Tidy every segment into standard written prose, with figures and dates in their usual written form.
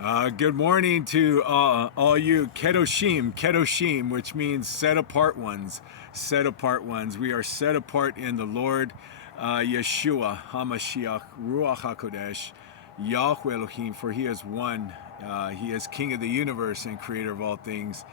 Good morning to all you Kedoshim, which means set apart ones. Set apart ones. We are set apart in the Lord, Yeshua HaMashiach, Ruach HaKodesh, Yahweh Elohim, for He is one. He is King of the universe and Creator of all things.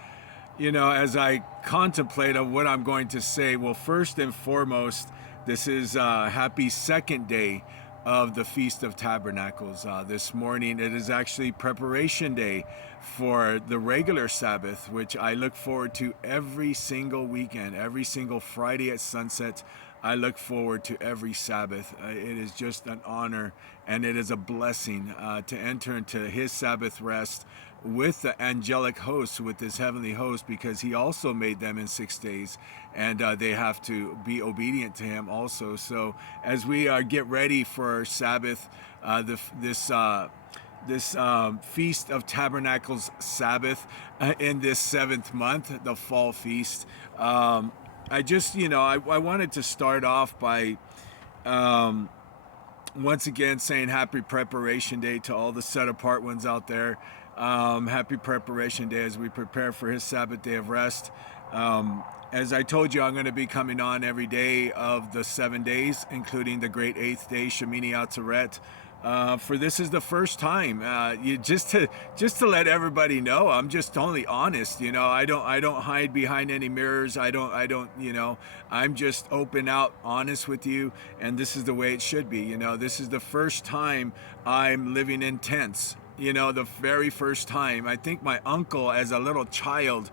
You know, as I contemplate on what I'm going to say, well, first and foremost, this is happy second day of the Feast of Tabernacles. This morning, it is actually preparation day for the regular Sabbath, which I look forward to every single weekend, every single Friday at sunset. I look forward to every Sabbath. It is just an honor and it is a blessing to enter into His Sabbath rest with the angelic host, with His heavenly host, because He also made them in 6 days, and they have to be obedient to Him also. So as we get ready for our Sabbath, this Feast of Tabernacles Sabbath in this 7th month, the fall feast, I just, I wanted to start off by once again saying happy preparation day to all the set apart ones out there. Happy preparation day as we prepare for His Sabbath day of rest. As I told you, I'm going to be coming on every day of the 7 days, including the great 8th day, Shemini Atzeret. For this is the first time. Just to let everybody know, I'm just only honest. I don't hide behind any mirrors. I don't. I'm just open out, honest with you, and this is the way it should be. This is the first time I'm living in tents. The very first time. I think my uncle, as a little child,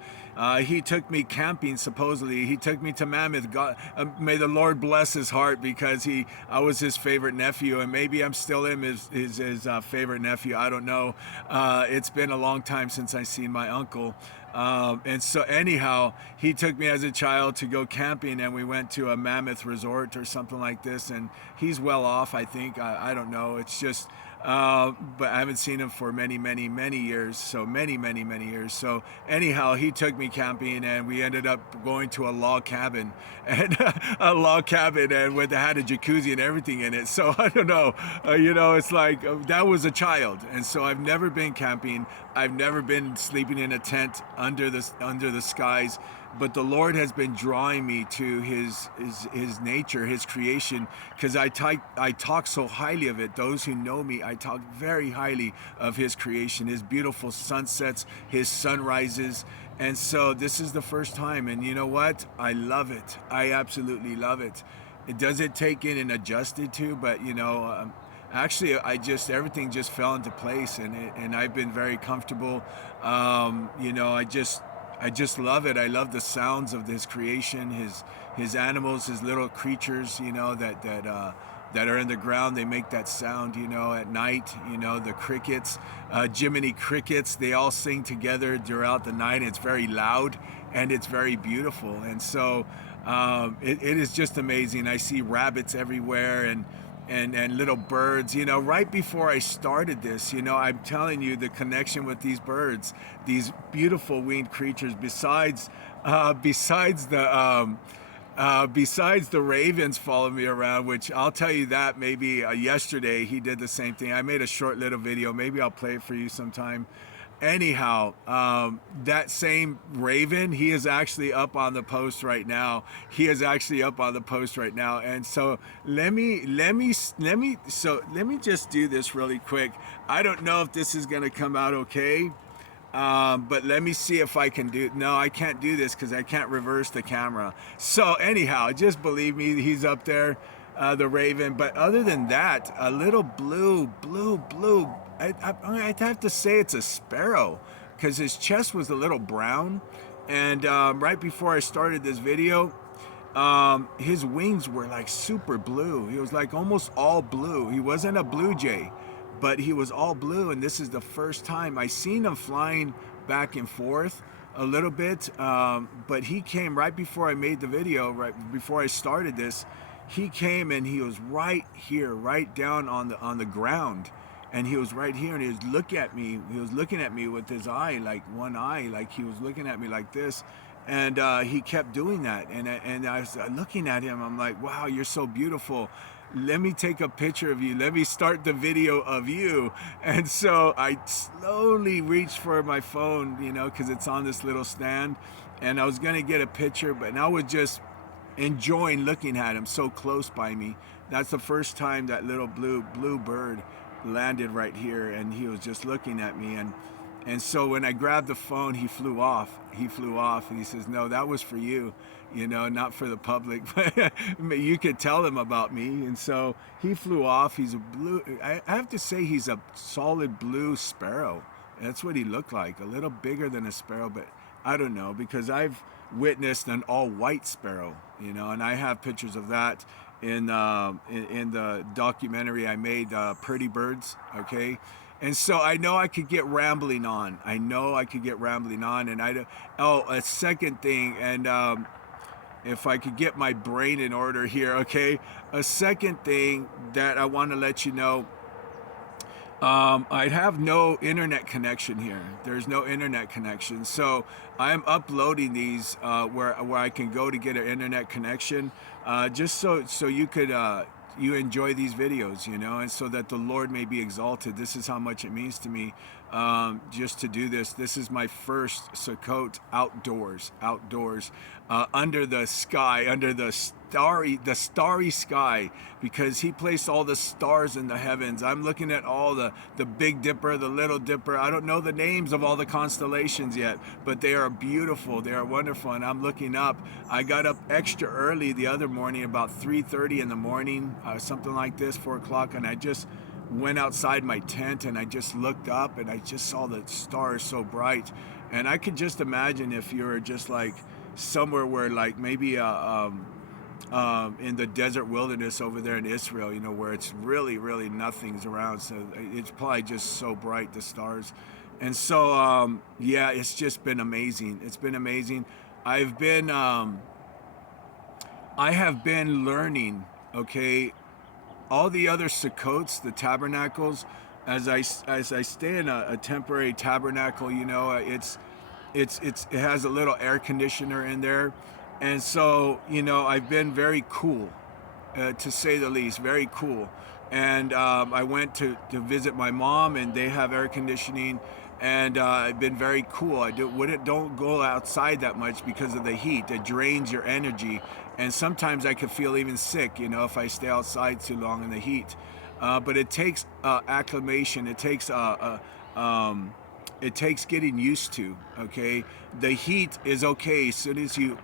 he took me camping. Supposedly, he took me to Mammoth. God, may the Lord bless his heart, because I was his favorite nephew, and maybe I'm still his favorite nephew. I don't know. It's been a long time since I seen my uncle. And so anyhow, he took me as a child to go camping, and we went to a Mammoth resort or something like this, and he's well off, I think. I don't know. It's just, but I haven't seen him for many years. So many years. So anyhow, he took me camping, and we ended up going to a log cabin, and and had a jacuzzi and everything in it. So I don't know, it's like that was a child, and so I've never been camping. I've never been sleeping in a tent under the skies. But the Lord has been drawing me to His nature, His creation, because I talk so highly of it. Those who know me, I talk very highly of His creation, His beautiful sunsets, His sunrises. And so this is the first time, and you know what? I love it. I absolutely love it. It doesn't take in and adjusted to, but actually, everything just fell into place, and I've been very comfortable. I just love it. I love the sounds of His creation, His animals, His little creatures, that are in the ground. They make that sound, at night. The crickets, Jiminy crickets. They all sing together throughout the night. It's very loud and it's very beautiful. And so it is just amazing. I see rabbits everywhere, and little birds. Right before I started this, I'm telling you, the connection with these birds, these beautiful winged creatures, besides the ravens following me around, which I'll tell you that maybe yesterday he did the same thing. I made a short little video. Maybe I'll play it for you sometime. Anyhow, that same raven, he is actually up on the post right now. And so let me just do this really quick. I don't know if this is gonna come out okay. But let me see if I can do. No, I can't do this because I can't reverse the camera. So anyhow, just believe me, he's up there, the raven. But other than that, a little blue. I'd have to say it's a sparrow, because his chest was a little brown. And right before I started this video, his wings were like super blue. He was like almost all blue. He wasn't a blue jay, but he was all blue. And this is the first time I seen him flying back and forth a little bit. But he came right before I made the video, right before I started this. He came and he was right here, right down on the ground. And he was right here, and he was looking at me. He was looking at me with his eye, like one eye, like he was looking at me like this. And he kept doing that. And I was looking at him. I'm like, wow, you're so beautiful. let me take a picture of you. Let me start the video of you. And so I slowly reached for my phone, you know, because it's on this little stand. And I was going to get a picture, but I was just enjoying looking at him so close by me. That's the first time that little blue bird landed right here, and he was just looking at me. And so when I grabbed the phone, he flew off. He flew off, and he says, "No, that was for you, you know, not for the public. But you could tell them about me." And so he flew off. He's a blue. I have to say, he's a solid blue sparrow. That's what he looked like. A little bigger than a sparrow, but I don't know, because I've witnessed an all-white sparrow, you know, and I have pictures of that in the documentary I made, Pretty Birds, okay? And so I know I could get rambling on. I know I could get rambling on, and a second thing, and if I could get my brain in order here, okay? A second thing that I want to let you know, I have no internet connection here. There's no internet connection. So I'm uploading these where I can go to get an internet connection, just so you could you enjoy these videos, you know, and so that the Lord may be exalted. This is how much it means to me, just to do this. This is my first Sukkot outdoors, under the sky, under the starry sky, because he placed all the stars in the heavens. I'm looking at all the Big Dipper, the Little Dipper. I don't know the names of all the constellations yet, but they are beautiful. They are wonderful. And I'm looking up. I got up extra early the other morning, about 3:30 in the morning, something like this, 4 o'clock, and I just went outside my tent and I just looked up and I just saw the stars so bright. And I could just imagine if you were just like somewhere where, like, maybe in the desert wilderness over there in Israel, you know, where it's really nothing's around. So it's probably just so bright, the stars. And so, yeah, it's just been amazing. It's been amazing. I have been learning, okay, all the other Sukkots, the tabernacles, as I stay in a temporary tabernacle, you know, it has a little air conditioner in there. And so, you know, I've been very cool, to say the least, very cool. And I went to visit my mom, and they have air conditioning, and I've been very cool. I don't go outside that much because of the heat. It drains your energy, and sometimes I could feel even sick, you know, if I stay outside too long in the heat. But it takes acclimation. It takes getting used to, okay? The heat is okay as soon as you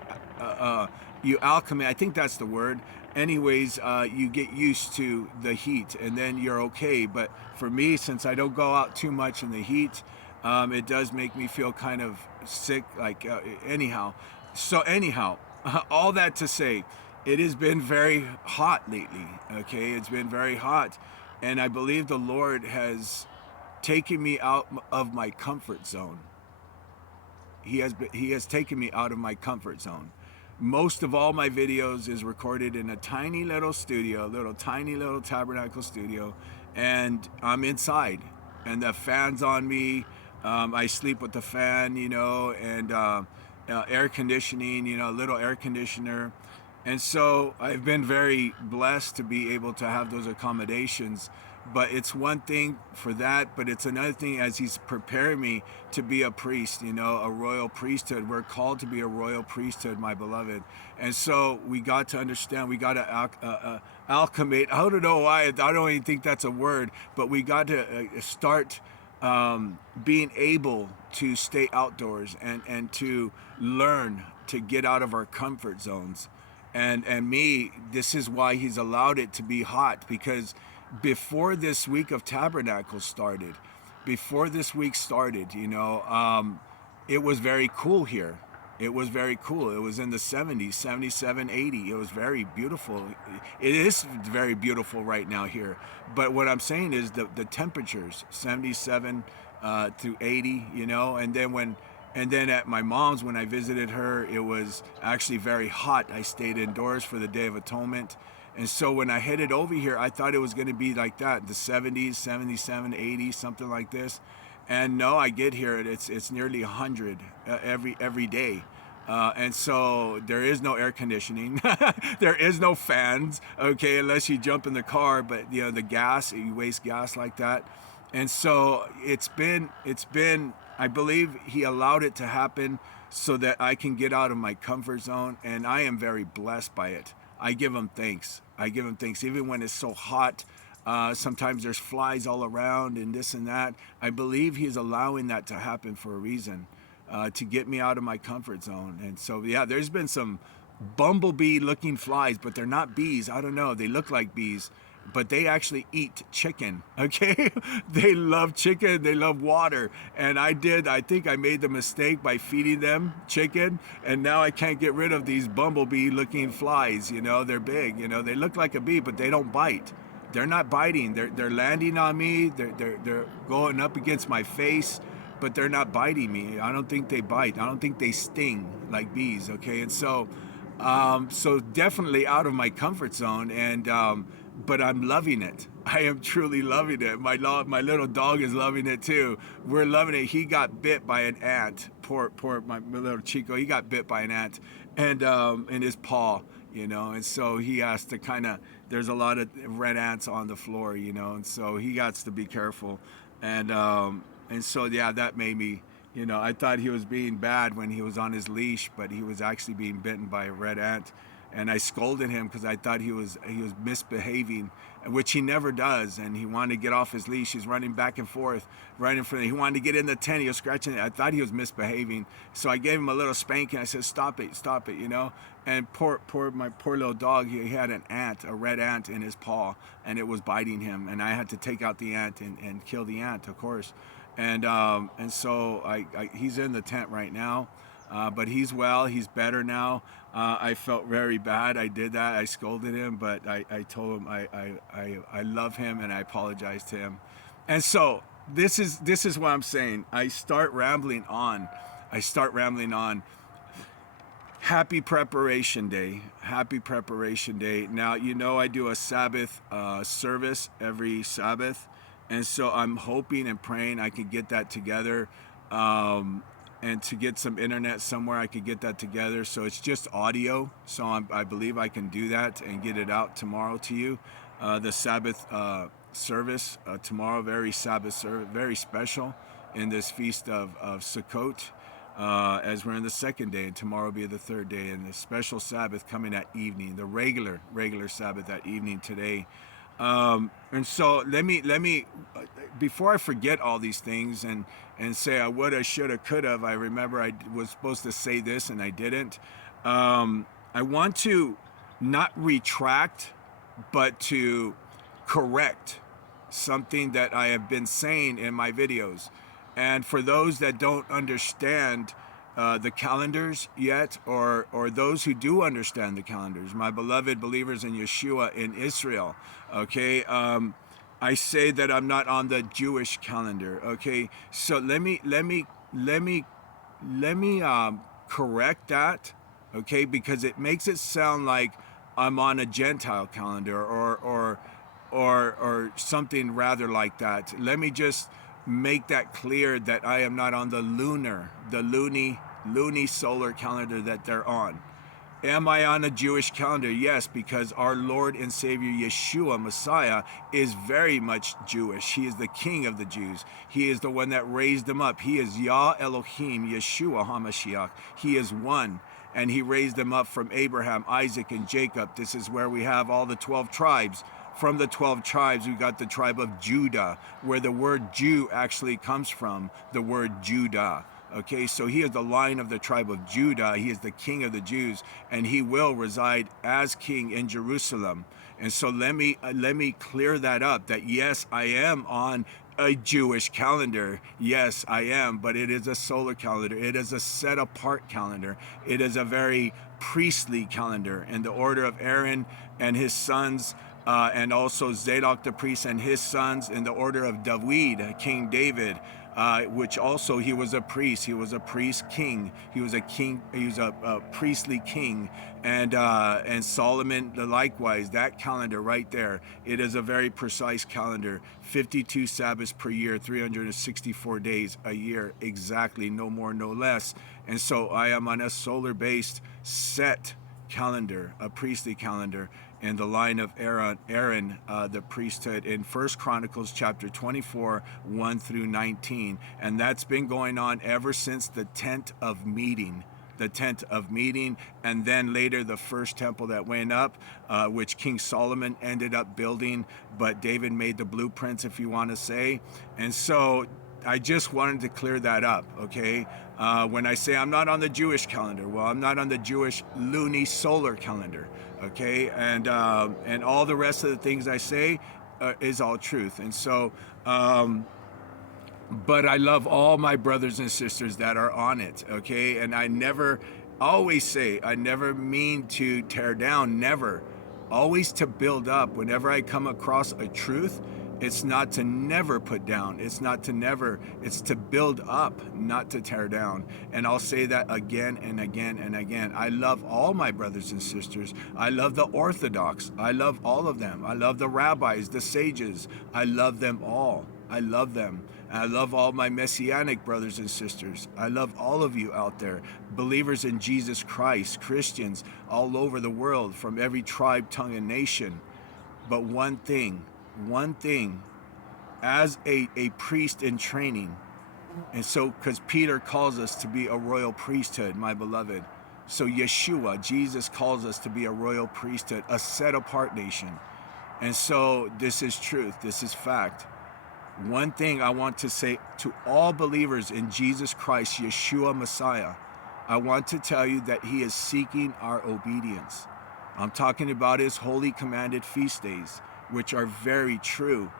acclimate. I think that's the word. Anyways, you get used to the heat, and then you're okay. But for me, since I don't go out too much in the heat, it does make me feel kind of sick, like, anyhow. So anyhow, all that to say, it has been very hot lately, okay? It's been very hot, and I believe the Lord has taken me out of my comfort zone. He has taken me out of my comfort zone. Most of all my videos is recorded in a tiny little studio, tiny little tabernacle studio, and I'm inside, and the fan's on me. I sleep with the fan, you know, and air conditioning, you know, a little air conditioner. And so I've been very blessed to be able to have those accommodations. But it's one thing for that, but it's another thing as he's preparing me to be a priest, you know, a royal priesthood. We're called to be a royal priesthood, my beloved. And so we got to understand, we got to alchemate. I don't know why, I don't even think that's a word, but we got to start being able to stay outdoors and to learn to get out of our comfort zones. And me, this is why he's allowed it to be hot, because before this week of Tabernacles started, you know, it was very cool here. It was very cool. It was in the 70s, 77, 80. It was very beautiful. It is very beautiful right now here. But what I'm saying is the temperatures, 77 to 80, you know, and then at my mom's, when I visited her, it was actually very hot. I stayed indoors for the Day of Atonement. And so when I headed over here, I thought it was going to be like that, the 70s, 77, 80, something like this. And no, I get here, it's nearly 100 every day. And so there is no air conditioning. There is no fans, okay, unless you jump in the car. But the gas, you waste gas like that. And so it's been, I believe he allowed it to happen so that I can get out of my comfort zone. And I am very blessed by it. I give him thanks. I give him thanks. Even when it's so hot, sometimes there's flies all around and this and that. I believe he's allowing that to happen for a reason, to get me out of my comfort zone. And so, yeah, there's been some bumblebee looking flies, but they're not bees. I don't know. They look like bees, but they actually eat chicken. Okay. They love chicken. They love water. And I think I made the mistake by feeding them chicken. And now I can't get rid of these bumblebee looking flies. They're big, they look like a bee, but they don't bite. They're not biting. They're landing on me. They're going up against my face, but they're not biting me. I don't think they bite. I don't think they sting like bees. Okay. And so definitely out of my comfort zone. And, but I'm loving it. I am truly loving it. My little dog is loving it too. We're loving it. He got bit by an ant. Poor my little Chico. He got bit by an ant, and in his paw. And so he has to there's a lot of red ants on the floor. And so he got to be careful. And so, yeah, that made me, I thought he was being bad when he was on his leash, but he was actually being bitten by a red ant. And I scolded him because I thought he was misbehaving, which he never does. And he wanted to get off his leash. He's running back and forth, right in front of me. He wanted to get in the tent. He was scratching it. I thought he was misbehaving. So I gave him a little spanking. I said, stop it, And my poor little dog, he had a red ant in his paw, and it was biting him. And I had to take out the ant and kill the ant, of course. And so he's in the tent right now. But he's well. He's better now. I felt very bad. I did that. I scolded him, but I told him I love him and I apologized to him. And so this is what I'm saying. I start rambling on. Happy Preparation Day. Happy Preparation Day. Now, I do a Sabbath service every Sabbath. And so I'm hoping and praying I could get that together. And to get some internet somewhere, I could get that together. So it's just audio. So I believe I can do that and get it out tomorrow to you. The Sabbath service tomorrow, very Sabbath service, very special in this feast of Sukkot, as we're in the second day, and tomorrow will be the third day, and the special Sabbath coming at evening, the regular Sabbath at evening today. And so let me, before I forget all these things and say I woulda, shoulda, coulda, I remember I was supposed to say this and I didn't. I want to not retract, but to correct something that I have been saying in my videos. And for those that don't understand the calendars yet, or those who do understand the calendars, my beloved believers in Yeshua in Israel, okay, I say that I'm not on the Jewish calendar, okay. So let me correct that, okay, because it makes it sound like I'm on a Gentile calendar or something rather like that. Let me just make that clear that I am not on the loony solar calendar that they're on. Am I on a Jewish calendar? Yes, because our Lord and Savior Yeshua, Messiah, is very much Jewish. He is the King of the Jews. He is the one that raised them up. He is Yah Elohim, Yeshua HaMashiach. He is one, and he raised them up from Abraham, Isaac, and Jacob. This is where we have all the 12 tribes. From the 12 tribes, we got the tribe of Judah, where the word Jew actually comes from, the word Judah. Okay, so he is the line of the tribe of Judah. He is the King of the Jews, and he will reside as king in Jerusalem. And so let me clear that up, that yes, I am on a Jewish calendar. Yes, I am, but it is a solar calendar. It is a set apart calendar. It is a very priestly calendar in the order of Aaron and his sons. and also Zadok the priest and his sons in the order of David, King David, which also he was a priest. He was a priest king. He was a king. He was a priestly king, and Solomon likewise. That calendar right there. It is a very precise calendar. 52 Sabbaths per year, 364 days a year, exactly, no more, no less. And so I am on a solar-based set calendar, a priestly calendar, in the line of Aaron, the priesthood, in 1 Chronicles chapter 24, 1 through 19. And that's been going on ever since the tent of meeting. The tent of meeting, and then later the first temple that went up, which King Solomon ended up building, but David made the blueprints, if you want to say. And so I just wanted to clear that up, okay? When I say I'm not on the Jewish calendar, well, I'm not on the Jewish luni-solar calendar, okay? And all the rest of the things I say is all truth. And so, but I love all my brothers and sisters that are on it, okay? And I never, always say, I never mean to tear down, never. Always to build up. Whenever I come across a truth, it's not to never put down. It's not to never, it's to build up, not to tear down. And I'll say that again and again and again. I love all my brothers and sisters. I love the Orthodox. I love all of them. I love the rabbis, the sages. I love them all. I love them. I love all my Messianic brothers and sisters. I love all of you out there, believers in Jesus Christ, Christians all over the world, from every tribe, tongue, and nation. But one thing, as a priest in training, and so because Peter calls us to be a royal priesthood, my beloved. So Yeshua, Jesus, calls us to be a royal priesthood, a set-apart nation. And so this is truth, this is fact. One thing I want to say to all believers in Jesus Christ, Yeshua Messiah, I want to tell you that he is seeking our obedience. I'm talking about his holy commanded feast days, which are very true.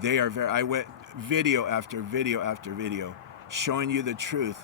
They are very, I went video after video after video showing you the truth